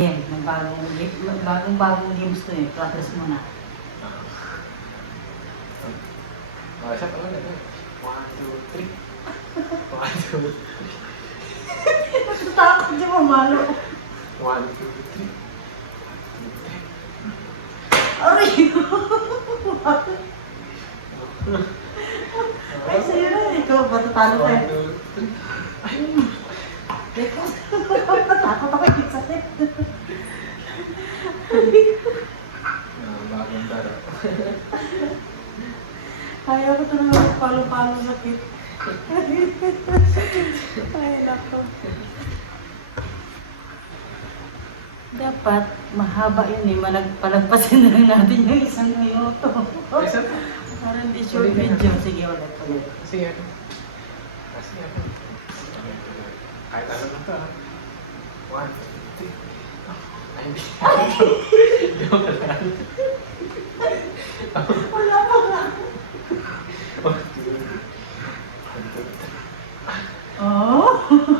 Yan, may bagong, bagong games to eh. Muna. Ah, isa pala na. One, two, three. One, two, three. Natatakot di mamalo. One, two, three. Aray! Ay, sa'yo na. Ikaw, matatalo. One, two, three. Ikaw, bagong daro. Kaya ko ito na palo-palo sakit. Ay, nako. Dapat mahaba yun eh. Malagpalagpasin na lang natin yung isang minuto. Isa pa. Para hindi short video. Sige, ulit ulit. Ano. Kasi ano. Kahit ano lang ah. One, two, three. 어?